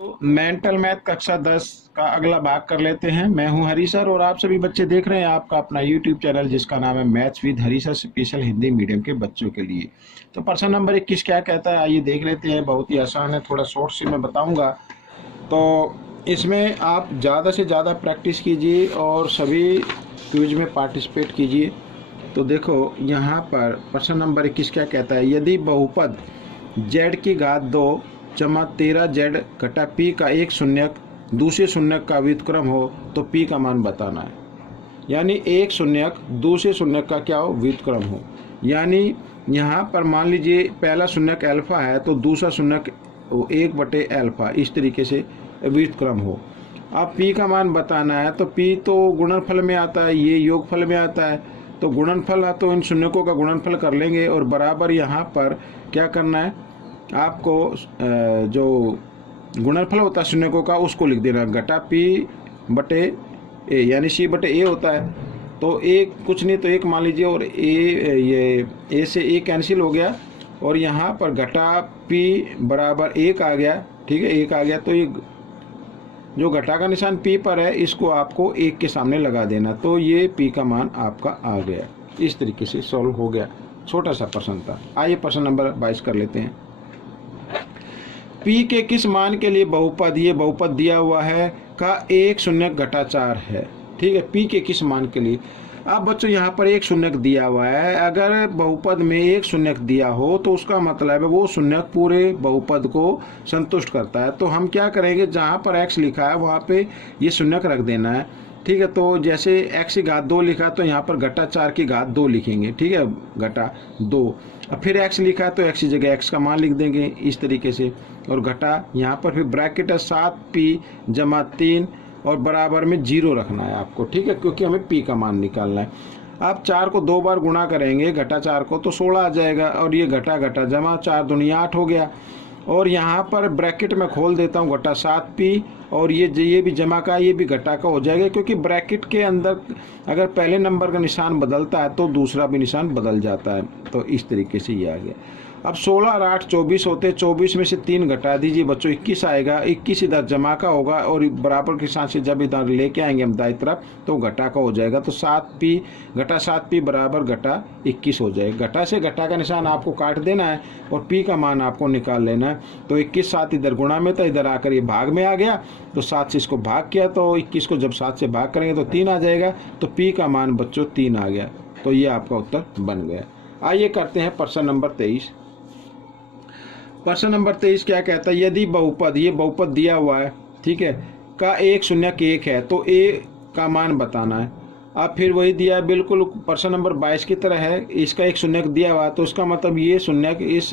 तो mental math कक्षा 10 का अगला भाग कर लेते हैं। मैं हूं हरी सर और आप सभी बच्चे देख रहे हैं आपका अपना यूट्यूब चैनल जिसका नाम है maths with Hari sir special Hindi medium के बच्चों के लिए। तो प्रश्न नंबर 21 क्या कहता है, आइए देख लेते हैं। बहुत ही आसान है, थोड़ा शॉर्ट से मैं बताऊंगा। तो इसमें आप ज़्यादा से ज़्यादा प्रैक्टिस कीजिए और सभी क्विज में पार्टिसिपेट कीजिए। तो देखो यहाँ पर प्रश्न नंबर 21 क्या कहता है, यदि बहुपद z की घात 2 जमा 13z घटा p का एक शून्यक दूसरे शून्यक का व्युत्क्रम हो तो p का मान बताना है। यानी एक शून्यक दूसरे शून्यक का क्या हो, व्युत्क्रम हो। यानी यहाँ पर मान लीजिए पहला शून्यक अल्फा है तो दूसरा शून्यक 1/अल्फा, इस तरीके से व्युत्क्रम हो। अब p का मान बताना है तो p तो गुणनफल में आता है, ये योगफल में आता है। तो गुणनफल है तो इन शून्यकों का गुणनफल कर लेंगे और बराबर यहाँ पर क्या करना है आपको, जो गुणनफल होता है शून्यकों का उसको लिख देना, घटा p बटे a, यानी c बटे a होता है। तो एक कुछ नहीं तो एक मान लीजिए और ये a से a कैंसिल हो गया और यहाँ पर घटा p बराबर 1 आ गया। ठीक है, 1 आ गया तो ये जो घटा का निशान p पर है इसको आपको 1 के सामने लगा देना, तो ये p का मान आपका आ गया। इस तरीके से सॉल्व हो गया, छोटा सा प्रश्न था। आइए प्रश्न नंबर 22 कर लेते हैं। p के किस मान के लिए बहुपद, ये बहुपद दिया हुआ है, का एक शून्यक घटा 4 है। ठीक है, p के किस मान के लिए। अब बच्चों यहाँ पर एक शून्यक दिया हुआ है, अगर बहुपद में एक शून्यक दिया हो तो उसका मतलब है वो शून्यक पूरे बहुपद को संतुष्ट करता है। तो हम क्या करेंगे, जहाँ पर x लिखा है वहाँ पे ये शून्यक रख देना है। ठीक है, तो जैसे x की घात 2 लिखा तो यहाँ पर घटा 4 की घात 2 लिखेंगे। ठीक है, घटा 2। अब फिर x लिखा है तो x की जगह x का मान लिख देंगे इस तरीके से, और घटा यहाँ पर फिर ब्रैकेट है 7p जमा 3 और बराबर में 0 रखना है आपको। ठीक है, क्योंकि हमें p का मान निकालना है। आप 4 को 2 बार गुणा करेंगे घटा 4 को तो 16 आ जाएगा, और ये घटा घटा जमा 4 दूनी 8 हो गया। और यहाँ पर ब्रैकेट में खोल देता हूँ घटा 7p, और ये भी जमा का ये भी घटा का हो जाएगा, क्योंकि ब्रैकेट के अंदर अगर पहले नंबर का निशान बदलता है तो दूसरा भी निशान बदल जाता है। तो इस तरीके से ये आ गया। अब 16 और 8 24 होते, 24 में से 3 घटा दीजिए बच्चों, 21 आएगा। 21 इधर जमा का होगा और बराबर के साथ से जब इधर लेके आएंगे हम दाई तरफ तो घटा का हो जाएगा। तो 7p घटा 7p बराबर घटा 21 हो जाएगा। घटा से घटा का निशान आपको काट देना है और p का मान आपको निकाल लेना है। तो 21 7 इधर गुणा में था, इधर आकर ये भाग में आ गया, तो 7 से इसको भाग किया तो 21 को जब 7 से भाग करेंगे तो 3 आ जाएगा। तो p का मान बच्चों 3 आ गया। तो ये आपका उत्तर बन गया। आइए करते हैं प्रश्न नंबर 23। प्रश्न नंबर 23 क्या कहता है, यदि बहुपद, ये बहुपद दिया हुआ है, ठीक है, का एक शून्यक 1 है तो a का मान बताना है। अब फिर वही दिया है, बिल्कुल प्रश्न नंबर 22 की तरह है। इसका एक शून्यक दिया हुआ है तो इसका मतलब ये शून्यक इस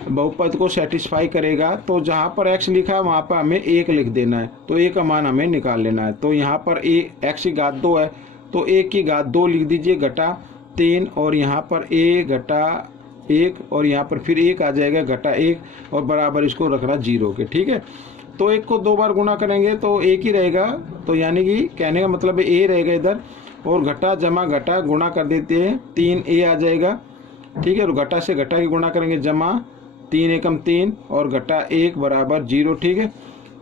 बहुपद को सेटिस्फाई करेगा। तो जहाँ पर x लिखा है वहाँ पर हमें 1 लिख देना है, तो a का मान हमें निकाल लेना है। तो यहाँ पर x की घात 2 है तो a की घात 2 लिख दीजिए घटा 3, और यहाँ पर a घटा 1 और यहाँ पर फिर 1 आ जाएगा घटा 1 और बराबर इसको रखना 0 के। ठीक है, तो 1 को 2 बार गुणा करेंगे तो 1 ही रहेगा, तो यानी कि कहने का मतलब है a रहेगा इधर, और घटा जमा घटा गुणा कर देते हैं 3a आ जाएगा। ठीक है, और घटा से घटा की गुणा करेंगे जमा 3 एकम 3 और घटा 1 बराबर 0। ठीक है,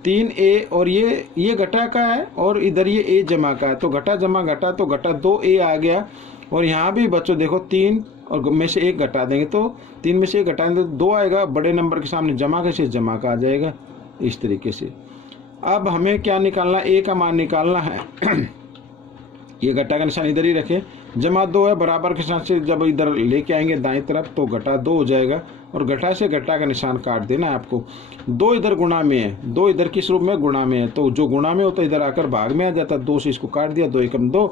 3a और ये घटा का है और इधर ये a जमा का है, तो घटा जमा घटा तो घटा 2a आ गया। और यहाँ भी बच्चों देखो 3 और में से 1 घटा देंगे तो 3 में से 1 घटाएंगे तो 2 आएगा, बड़े नंबर के सामने जमा के से जमा का आ जाएगा इस तरीके से। अब हमें क्या निकालना, a का मान निकालना है। ये घटा का निशान इधर ही रखें, जमा 2 है, बराबर के साथ से जब इधर लेके आएंगे दाएं तरफ तो घटा 2 हो जाएगा, और घटा से घटा का निशान काट देना है आपको। 2 इधर गुणा में है, 2 इधर किस रूप में, गुणा में है, तो जो गुणा में होता है इधर आकर भाग में आ जाता है। 2 से इसको काट दिया, 2 एकम 2,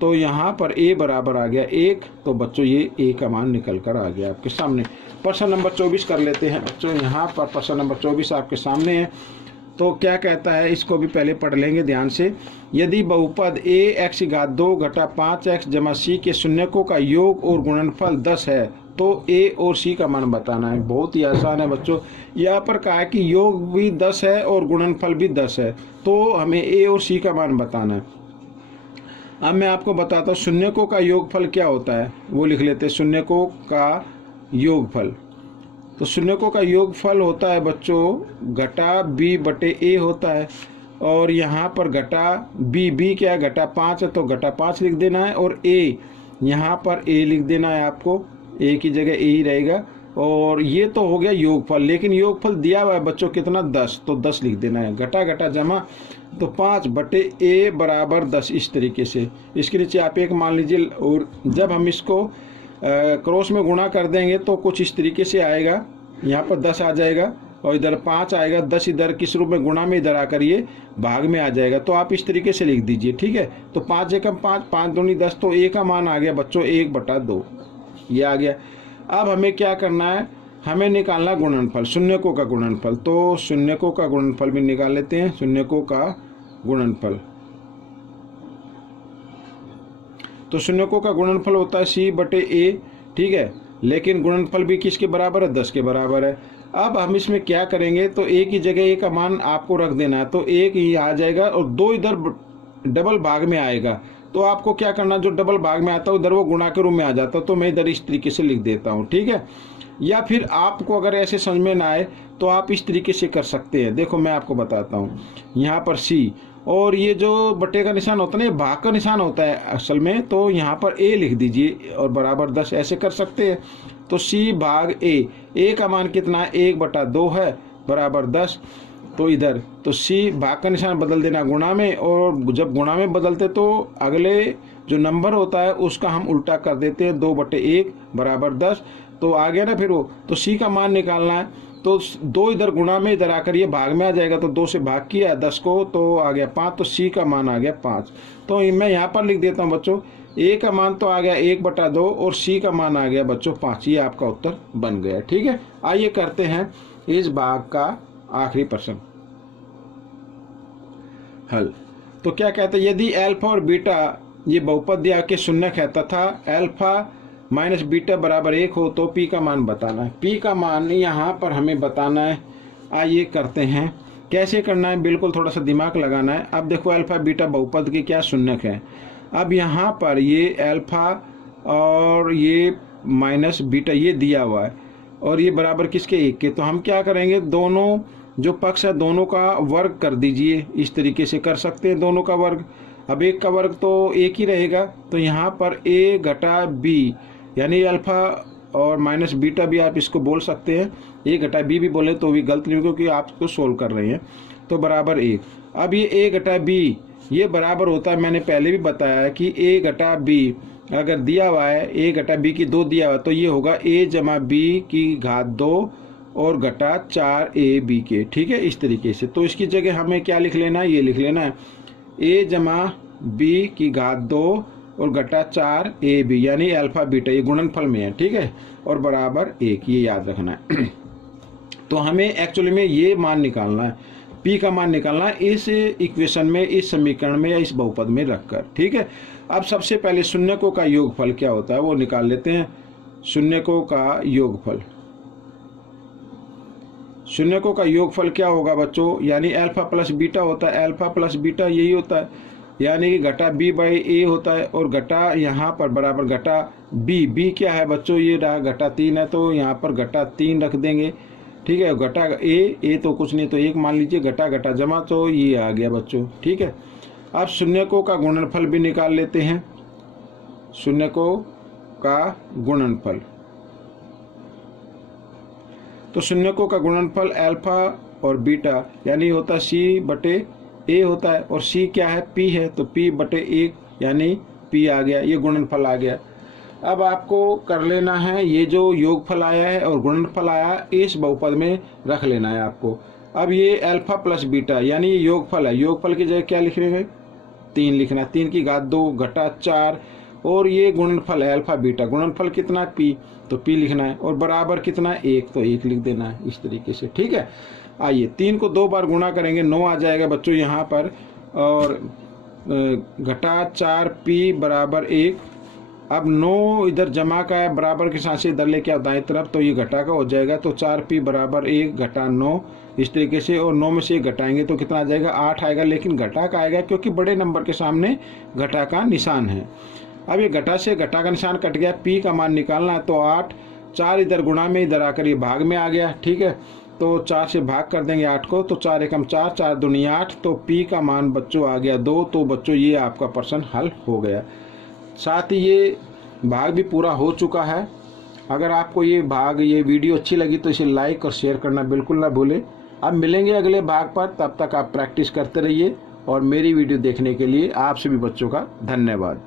तो यहाँ पर a बराबर आ गया 1। तो बच्चों ये a का मान निकल कर आ गया आपके सामने। प्रश्न नंबर 24 कर लेते हैं बच्चों। यहाँ पर प्रश्न नंबर 24 आपके सामने है। तो क्या कहता है, इसको भी पहले पढ़ लेंगे ध्यान से। यदि बहुपद a x की घात 2 घटा 5x जमा c के शून्यकों का योग और गुणनफल 10 है तो a और c का मान बताना है। बहुत ही आसान है बच्चों, यहाँ पर कहा है कि योग भी 10 है और गुणनफल भी 10 है, तो हमें a और c का मान बताना है। अब मैं आपको बताता हूँ शून्यकों का योगफल क्या होता है, वो लिख लेते हैं। शून्यकों का योगफल तो शून्यकों का योगफल होता है बच्चों घटा b बटे a होता है, और यहाँ पर घटा b क्या है, घटा 5 है तो घटा 5 लिख देना है, और a यहाँ पर a लिख देना है आपको, a की जगह a ही रहेगा। और ये तो हो गया योगफल, लेकिन योगफल दिया हुआ है बच्चों कितना 10, तो 10 लिख देना है। घटा घटा जमा तो 5 बटे a बराबर 10, इस तरीके से इसके नीचे आप 1 मान लीजिए। और जब हम इसको क्रॉस में गुणा कर देंगे तो कुछ इस तरीके से आएगा, यहाँ पर 10 आ जाएगा और इधर 5 आएगा, 10 इधर किस रूप में गुणा में इधर आकर ये भाग में आ जाएगा। तो आप इस तरीके से लिख दीजिए, ठीक है। तो 5 एकम 5, 5 दूनी 10, तो a का मान आ गया बच्चों 1/2, ये आ गया। अब हमें क्या करना है, हमें निकालना गुणनफल, शून्यकों का गुणनफल। तो शून्यकों का गुणनफल भी निकाल लेते हैं, शून्यकों का गुणनफल। तो शून्यकों का गुणनफल होता है c बटे a, ठीक है, लेकिन गुणनफल भी किसके बराबर है, 10 के बराबर है। अब हम इसमें क्या करेंगे, तो a की जगह a का मान आपको रख देना है, तो 1 ही आ जाएगा और 2 इधर डबल भाग में आएगा। तो आपको क्या करना, जो डबल भाग में आता है उधर वो गुणा के रूप में आ जाता है, तो मैं इधर इस तरीके से लिख देता हूँ, ठीक है। या फिर आपको अगर ऐसे समझ में ना आए तो आप इस तरीके से कर सकते हैं। देखो मैं आपको बताता हूँ, यहाँ पर c और ये जो बटे का निशान होता है ना, ये भाग का निशान होता है असल में, तो यहाँ पर a लिख दीजिए और बराबर 10, ऐसे कर सकते हैं। तो c भाग a का मान कितना, 1/2 है बराबर 10। तो इधर तो c भाग का निशान बदल देना गुणा में, और जब गुणा में बदलते तो अगले जो नंबर होता है उसका हम उल्टा कर देते हैं, 2/1 बराबर 10। तो आ गया ना फिर वो, तो c का मान निकालना है, तो 2 इधर गुणा में इधर आकर ये भाग में आ जाएगा, तो 2 से भाग किया 10 को तो आ गया 5, तो c का मान आ गया 5। तो मैं यहाँ पर लिख देता हूँ बच्चों, a का मान तो आ गया 1/2 और c का मान आ गया बच्चों 5। ये आपका उत्तर बन गया, ठीक है। आइए करते हैं इस भाग का आखिरी प्रश्न हल। तो क्या कहते हैं, यदि अल्फा और बीटा ये बहुपद दिया के शून्यक है तथा अल्फा माइनस बीटा बराबर 1 हो तो p का मान बताना है। p का मान यहाँ पर हमें बताना है। आइए करते हैं, कैसे करना है, बिल्कुल थोड़ा सा दिमाग लगाना है। अब देखो अल्फा बीटा बहुपद के क्या शून्यक है। अब यहाँ पर ये अल्फा और ये माइनस बीटा ये दिया हुआ है और ये बराबर किसके 1 के, तो हम क्या करेंगे, दोनों जो पक्ष है दोनों का वर्ग कर दीजिए। इस तरीके से कर सकते हैं दोनों का वर्ग। अब 1 का वर्ग तो 1 ही रहेगा, तो यहाँ पर a घटा b यानी अल्फा और माइनस बीटा भी आप इसको बोल सकते हैं, a घटा b भी बोले तो भी गलत नहीं, क्योंकि आप इसको सोल्व कर रहे हैं, तो बराबर 1। अब ये a घटा b ये बराबर होता है, मैंने पहले भी बताया है कि a घटा b अगर दिया हुआ है, a घटा b की 2 दिया हुआ है, तो ये होगा a जमा b की घात 2 और घटा 4ab के, ठीक है, इस तरीके से। तो इसकी जगह हमें क्या लिख लेना है, ये लिख लेना है a जमा b की घात 2 और घटा 4ab यानी अल्फा बीटा, ये गुणनफल में है, ठीक है, और बराबर 1, ये याद रखना है। तो हमें एक्चुअली में ये मान निकालना है, p का मान निकालना है इस इक्वेशन में, इस समीकरण में या इस बहुपद में रखकर, ठीक है। अब सबसे पहले शून्यकों का योगफल क्या होता है वो निकाल लेते हैं। शून्यकों का योगफल, शून्यकों का योगफल क्या होगा बच्चों, यानी अल्फा प्लस बीटा होता है, अल्फा प्लस बीटा यही होता है, यानी कि घटा b बाई a होता है और घटा यहाँ पर बराबर घटा b क्या है बच्चों, ये रहा घटा 3 है, तो यहाँ पर घटा 3 रख देंगे, ठीक है। घटा a तो कुछ नहीं, तो 1 मान लीजिए, घटा घटा जमा, तो ये आ गया बच्चों, ठीक है। अब शून्यकों का गुणनफल भी निकाल लेते हैं, शून्यकों का गुणनफल। तो शून्यकों का गुणनफल अल्फा और बीटा यानी होता है c बटे a होता है, और c क्या है, p है, तो p बटे 1 यानी p आ गया, ये गुणनफल आ गया। अब आपको कर लेना है, ये जो योगफल आया है और गुणनफल आया इस बहुपद में रख लेना है आपको। अब ये अल्फा प्लस बीटा यानी ये योगफल है, योगफल की जगह क्या लिख रहे हैं, 3 लिखना है, 3 की घात 2 घटा 4, और ये गुणनफल है अल्फा बीटा, गुणनफल कितना p, तो p लिखना है, और बराबर कितना 1, तो 1 लिख देना है इस तरीके से, ठीक है। आइए 3 को 2 बार गुणा करेंगे, 9 आ जाएगा बच्चों यहाँ पर, और घटा 4p बराबर 1। अब 9 इधर जमा का है, बराबर के साथ से इधर लेके आओ दाएं तरफ, तो ये घटा का हो जाएगा, तो 4p बराबर 1 घटा 9 इस तरीके से, और 9 में से घटाएंगे तो कितना आ जाएगा, 8 आएगा, लेकिन घटा का आएगा क्योंकि बड़े नंबर के सामने घटा का निशान है। अब ये घटा से घटा का निशान कट गया, p का मान निकालना है, तो 8 4 इधर गुणा में, इधर आकर ये भाग में आ गया। ठीक है, तो 4 से भाग कर देंगे 8 को, तो 4 एकम 4, 4 दूनी 8, तो पी का मान बच्चों आ गया 2। तो बच्चों ये आपका प्रश्न हल हो गया। साथ ही ये भाग भी पूरा हो चुका है। अगर आपको ये वीडियो अच्छी लगी तो इसे लाइक और शेयर करना बिल्कुल ना भूलें। अब मिलेंगे अगले भाग पर, तब तक आप प्रैक्टिस करते रहिए और मेरी वीडियो देखने के लिए आप सभी बच्चों का धन्यवाद।